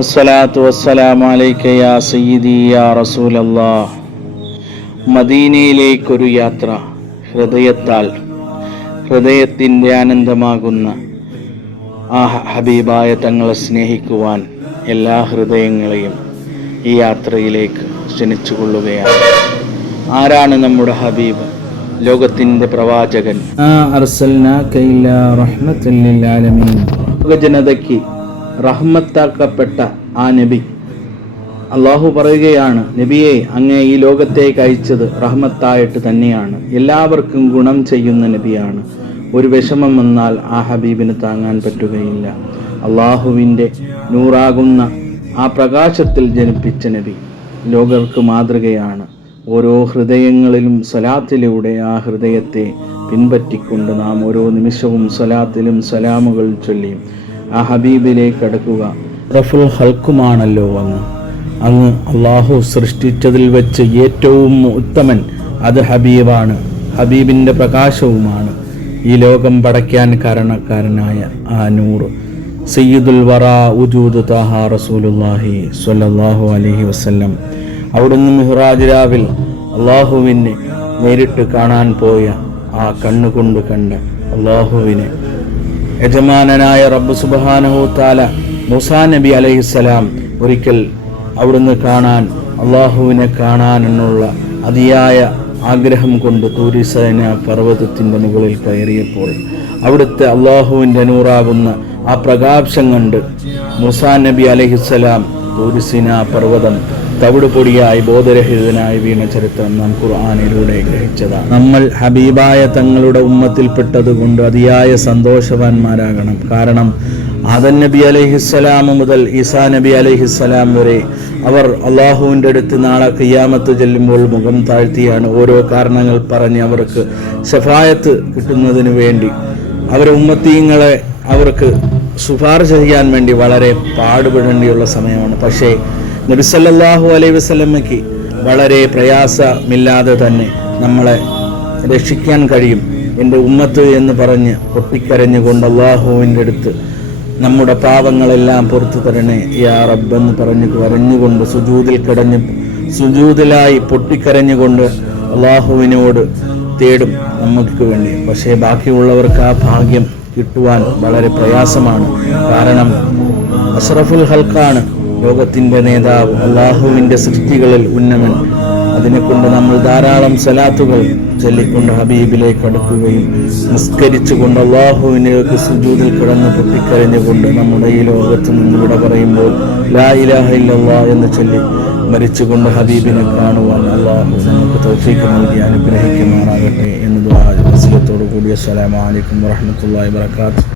അസ്സലാത്തു വസ്സലാമു അലൈക യാ സയ്യിദി യാ റസൂലല്ലാഹ്. മദീനയിലേക്കൊരു യാത്ര. ഹൃദയത്തിൻ്റെ ആനന്ദമാകുന്ന ആ ഹബീബായ തങ്ങളെ സ്നേഹിക്കുവാൻ എല്ലാ ഹൃദയങ്ങളെയും ഈ യാത്രയിലേക്ക് ക്ഷണിച്ചുകൊള്ളുകയാണ്. ആരാണ് നമ്മുടെ ഹബീബ്? ലോകത്തിൻ്റെ പ്രവാചകൻ. ജനതയ്ക്ക് റഹ്മത്താക്കപ്പെട്ട ആ നബി. അള്ളാഹു പറയുകയാണ്, നബിയെ, അങ്ങേ ഈ ലോകത്തേക്ക് അയച്ചത് റഹ്മത്തായിട്ട് തന്നെയാണ്. എല്ലാവർക്കും ഗുണം ചെയ്യുന്ന നബിയാണ്. ഒരു വിഷമം വന്നാൽ ആ ഹബീബിന് താങ്ങാൻ പറ്റുകയില്ല. അള്ളാഹുവിൻ്റെ നൂറാകുന്ന ആ പ്രകാശത്തിൽ ജനിപ്പിച്ച നബി ലോകർക്ക് മാതൃകയാണ്. ഓരോ ഹൃദയങ്ങളിലും സ്വലാത്തിലൂടെ ആ ഹൃദയത്തെ പിൻപറ്റിക്കൊണ്ട് നാം ഓരോ നിമിഷവും സ്വലാത്തിലും സലാമുകൾ ചൊല്ലിയും ആ ഹബീബിലേക്ക് അടുക്കുക. റഫുൽ ഹൽക്കുമാണല്ലോ അങ്ങ് അള്ളാഹു സൃഷ്ടിച്ചതിൽ വെച്ച് ഏറ്റവും ഉത്തമൻ അത് ഹബീബാണ്. ഹബീബിൻ്റെ പ്രകാശവുമാണ് ഈ ലോകം പടയ്ക്കാൻ കാരണക്കാരനായ ആ നൂറ്. സയ്യിദുൽ വറാ ഉജൂദ് താഹ റസൂലുള്ളാഹി സ്വല്ലല്ലാഹു അലൈഹി വസല്ലം. അവിടുന്ന് മിഹ്റാജ് രാവിൽ അള്ളാഹുവിനെ നേരിട്ട് കാണാൻ പോയ ആ കണ്ണുകൊണ്ട് കണ്ട അള്ളാഹുവിനെ യജമാനനായ റബ്ബ് സുബ്ഹാനഹു തആല മൂസാ നബി അലൈഹിസ്സലാം ഒരിക്കൽ അവിടുന്ന് കാണാൻ, അള്ളാഹുവിനെ കാണാനെന്നുള്ള അതിയായ ആഗ്രഹം കൊണ്ട് തൂരിസൈന പർവ്വതത്തിൻ്റെ മുകളിൽ കയറിയപ്പോൾ അവിടുത്തെ അള്ളാഹുവിൻ്റെ നൂറാകുന്ന ആ പ്രകാശം കണ്ട് മൂസാ നബി അലൈഹിസ്സലാം തൂരിസൈന പർവ്വതം തവിട് പൊടിയായി ബോധരഹിതനായി വീണ ചരിത്രം നാം ഖുർആനിലൂടെ ഗ്രഹിച്ചതാണ്. നമ്മൾ ഹബീബായ തങ്ങളുടെ ഉമ്മത്തിൽപ്പെട്ടത് കൊണ്ട് അതിയായ സന്തോഷവാന്മാരാകണം. കാരണം ആദം നബി അലൈഹിസ്സലാം മുതൽ ഈസാ നബി അലൈഹിസ്സലാം വരെ അവർ അള്ളാഹുവിൻ്റെ അടുത്ത് നാളെ ഖിയാമത്ത് ചെല്ലുമ്പോൾ മുഖം താഴ്ത്തിയാണ് ഓരോ കാരണങ്ങൾ പറഞ്ഞ് അവർക്ക് ശഫായത്ത് കിട്ടുന്നതിന് വേണ്ടി അവരെ ഉമ്മത്തീങ്ങളെ അവർക്ക് ശുപാർശ ചെയ്യാൻ വേണ്ടി വളരെ പാടുപെടേണ്ടിയുള്ള സമയമാണ്. പക്ഷേ നബി സല്ലല്ലാഹു അലൈഹി വസല്ലമയ്ക്ക് വളരെ പ്രയാസമില്ലാതെ തന്നെ നമ്മളെ രക്ഷിക്കാൻ കഴിയും. എൻ്റെ ഉമ്മത്ത് എന്ന് പറഞ്ഞ് പൊട്ടിക്കരഞ്ഞുകൊണ്ട് അള്ളാഹുവിൻ്റെ അടുത്ത് നമ്മുടെ പാവങ്ങളെല്ലാം പുറത്തു തരണേ യാ റബ്ബ് എന്ന് കരഞ്ഞുകൊണ്ട് സുജൂദിലായി പൊട്ടിക്കരഞ്ഞുകൊണ്ട് അള്ളാഹുവിനോട് തേടും നമുക്ക് വേണ്ടി. പക്ഷേ ബാക്കിയുള്ളവർക്ക് ആ ഭാഗ്യം കിട്ടുവാൻ വളരെ പ്രയാസമാണ്. കാരണം അഷ്റഫുൽ ഹൽക്കാണ്, ലോകത്തിൻ്റെ നേതാവ്, അള്ളാഹുവിൻ്റെ സൃഷ്ടികളിൽ ഉന്നമൻ. അതിനെക്കൊണ്ട് നമ്മൾ ധാരാളം സലാത്തുകൾ ചൊല്ലിക്കൊണ്ട് ഹബീബിലേക്ക് അടുക്കുകയും നിസ്കരിച്ചുകൊണ്ട് അള്ളാഹുവിനേക്ക് സുജൂദിൽ കിടന്ന് പൊട്ടിക്കരഞ്ഞുകൊണ്ട് നമ്മുടെ ഈ ലോകത്ത് നിന്ന് വിട പറയുമ്പോൾ ലാ ഇലാഹ ഇല്ലല്ലാഹ് എന്ന് ചൊല്ലി മരിച്ചുകൊണ്ട് ഹബീബിനെ കാണുവാൻ അള്ളാഹു നമുക്ക് തൗഫീഖ് നൽകി അനുഗ്രഹിക്കുമാറാകട്ടെ എന്ന് ദുആ വസിയത്തോടു കൂടി. അസ്സലാമു അലൈക്കും വറഹ്മത്തുള്ളാഹി വബറകാതുഹു.